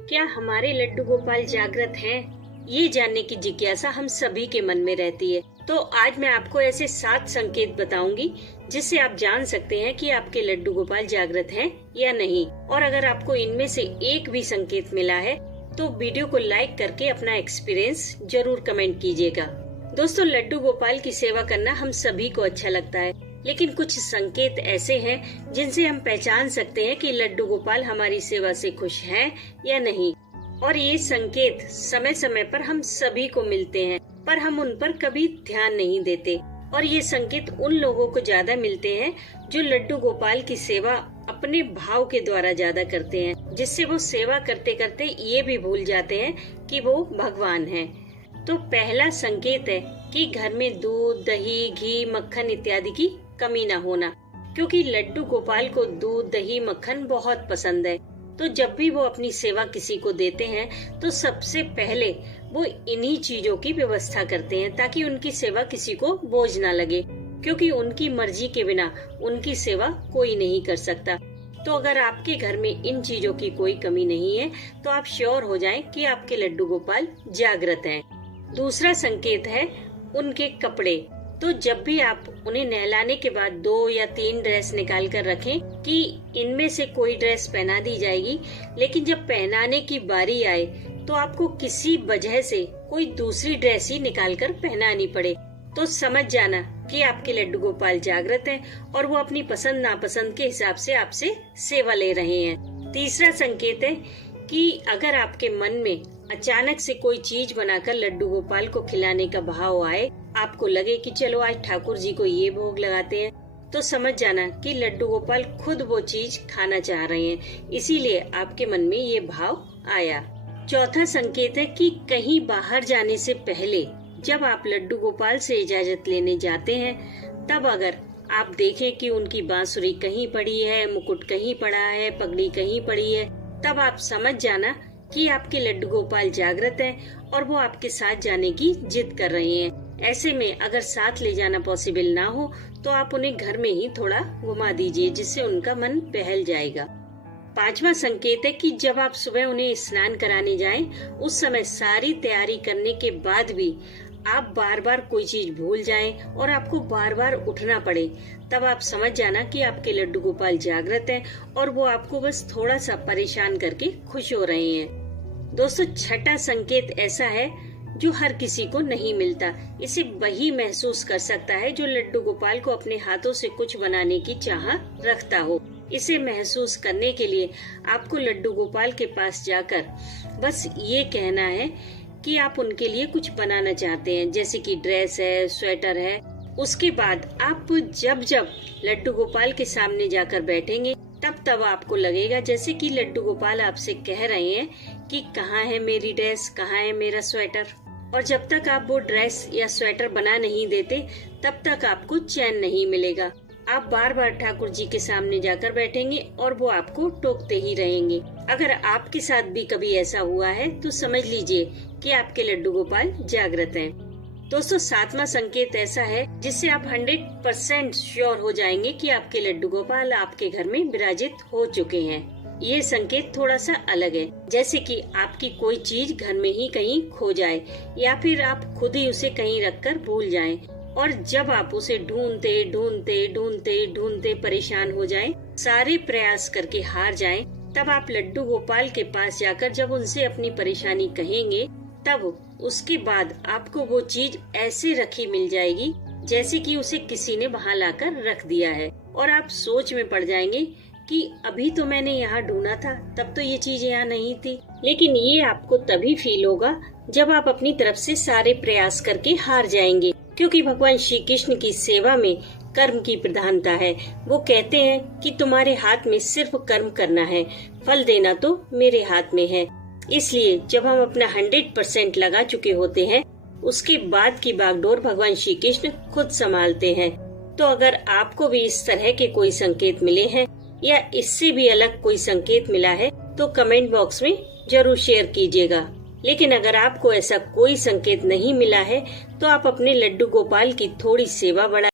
क्या हमारे लड्डू गोपाल जागृत हैं? ये जानने की जिज्ञासा हम सभी के मन में रहती है। तो आज मैं आपको ऐसे 7 संकेत बताऊंगी जिससे आप जान सकते हैं कि आपके लड्डू गोपाल जागृत हैं या नहीं। और अगर आपको इनमें से एक भी संकेत मिला है तो वीडियो को लाइक करके अपना एक्सपीरियंस जरूर कमेंट कीजिएगा। दोस्तों, लड्डू गोपाल की सेवा करना हम सभी को अच्छा लगता है, लेकिन कुछ संकेत ऐसे हैं जिनसे हम पहचान सकते हैं कि लड्डू गोपाल हमारी सेवा से खुश हैं या नहीं। और ये संकेत समय समय पर हम सभी को मिलते हैं, पर हम उन पर कभी ध्यान नहीं देते। और ये संकेत उन लोगों को ज्यादा मिलते हैं जो लड्डू गोपाल की सेवा अपने भाव के द्वारा ज्यादा करते हैं, जिससे वो सेवा करते करते ये भी भूल जाते हैं कि वो भगवान हैं। तो पहला संकेत है कि घर में दूध, दही, घी, मक्खन इत्यादि की कमी न होना, क्योंकि लड्डू गोपाल को दूध, दही, मक्खन बहुत पसंद है। तो जब भी वो अपनी सेवा किसी को देते हैं तो सबसे पहले वो इन्हीं चीजों की व्यवस्था करते हैं ताकि उनकी सेवा किसी को बोझ न लगे, क्योंकि उनकी मर्जी के बिना उनकी सेवा कोई नहीं कर सकता। तो अगर आपके घर में इन चीजों की कोई कमी नहीं है तो आप श्योर हो जाएं कि आपके लड्डू गोपाल जागृत हैं। दूसरा संकेत है उनके कपड़े। तो जब भी आप उन्हें नहलाने के बाद 2 या 3 ड्रेस निकाल कर रखें कि इनमें से कोई ड्रेस पहना दी जाएगी, लेकिन जब पहनाने की बारी आए तो आपको किसी वजह से कोई दूसरी ड्रेस ही निकाल कर पहनानी पड़े, तो समझ जाना कि आपके लड्डू गोपाल जागृत हैं और वो अपनी पसंद नापसंद के हिसाब से आपसे सेवा ले रहे हैं। तीसरा संकेत है कि अगर आपके मन में अचानक से कोई चीज बनाकर लड्डू गोपाल को खिलाने का भाव आए, आपको लगे कि चलो आज ठाकुर जी को ये भोग लगाते हैं, तो समझ जाना कि लड्डू गोपाल खुद वो चीज खाना चाह रहे हैं, इसीलिए आपके मन में ये भाव आया। चौथा संकेत है कि कहीं बाहर जाने से पहले जब आप लड्डू गोपाल से इजाजत लेने जाते हैं, तब अगर आप देखें कि उनकी बांसुरी कहीं पड़ी है, मुकुट कहीं पड़ा है, पगड़ी कहीं पड़ी है, तब आप समझ जाना कि आपके लड्डू गोपाल जागृत हैं और वो आपके साथ जाने की जिद कर रहे हैं। ऐसे में अगर साथ ले जाना पॉसिबल ना हो तो आप उन्हें घर में ही थोड़ा घुमा दीजिए, जिससे उनका मन बहल जाएगा। पांचवा संकेत है कि जब आप सुबह उन्हें स्नान कराने जाएं, उस समय सारी तैयारी करने के बाद भी आप बार बार कोई चीज भूल जाएं और आपको बार बार उठना पड़े, तब आप समझ जाना कि आपके लड्डू गोपाल जागृत हैं और वो आपको बस थोड़ा सा परेशान करके खुश हो रहे हैं। दोस्तों, छठा संकेत ऐसा है जो हर किसी को नहीं मिलता। इसे वही महसूस कर सकता है जो लड्डू गोपाल को अपने हाथों से कुछ बनाने की चाह रखता हो। इसे महसूस करने के लिए आपको लड्डू गोपाल के पास जाकर बस ये कहना है कि आप उनके लिए कुछ बनाना चाहते हैं, जैसे कि ड्रेस है, स्वेटर है। उसके बाद आप जब जब लड्डू गोपाल के सामने जाकर बैठेंगे तब आपको लगेगा जैसे कि लड्डू गोपाल आपसे कह रहे हैं कि कहाँ है मेरी ड्रेस, कहाँ है मेरा स्वेटर। और जब तक आप वो ड्रेस या स्वेटर बना नहीं देते तब तक आपको चैन नहीं मिलेगा। आप बार बार ठाकुर जी के सामने जाकर बैठेंगे और वो आपको टोकते ही रहेंगे। अगर आपके साथ भी कभी ऐसा हुआ है तो समझ लीजिए कि आपके लड्डू गोपाल जागृत हैं। दोस्तों, 7वां संकेत ऐसा है जिससे आप 100% श्योर हो जाएंगे कि आपके लड्डू गोपाल आपके घर में विराजित हो चुके हैं। ये संकेत थोड़ा सा अलग है, जैसे कि आपकी कोई चीज घर में ही कहीं खो जाए या फिर आप खुद ही उसे कहीं रखकर भूल जाएं, और जब आप उसे ढूंढते ढूंढते ढूंढते ढूंढते परेशान हो जाएं, सारे प्रयास करके हार जाएं, तब आप लड्डू गोपाल के पास जाकर जब उनसे अपनी परेशानी कहेंगे, तब उसके बाद आपको वो चीज ऐसे रखी मिल जाएगी जैसे कि उसे किसी ने वहाँ लाकर रख दिया है, और आप सोच में पड़ जाएंगे कि अभी तो मैंने यहाँ ढूंढा था, तब तो ये चीज यहाँ नहीं थी। लेकिन ये आपको तभी फील होगा जब आप अपनी तरफ से सारे प्रयास करके हार जाएंगे, क्योंकि भगवान श्री कृष्ण की सेवा में कर्म की प्रधानता है। वो कहते हैं कि तुम्हारे हाथ में सिर्फ कर्म करना है, फल देना तो मेरे हाथ में है। इसलिए जब हम अपना 100% लगा चुके होते हैं, उसके बाद की बागडोर भगवान श्री कृष्ण खुद संभालते हैं। तो अगर आपको भी इस तरह के कोई संकेत मिले हैं या इससे भी अलग कोई संकेत मिला है तो कमेंट बॉक्स में जरूर शेयर कीजिएगा। लेकिन अगर आपको ऐसा कोई संकेत नहीं मिला है तो आप अपने लड्डू गोपाल की थोड़ी सेवा बढ़ा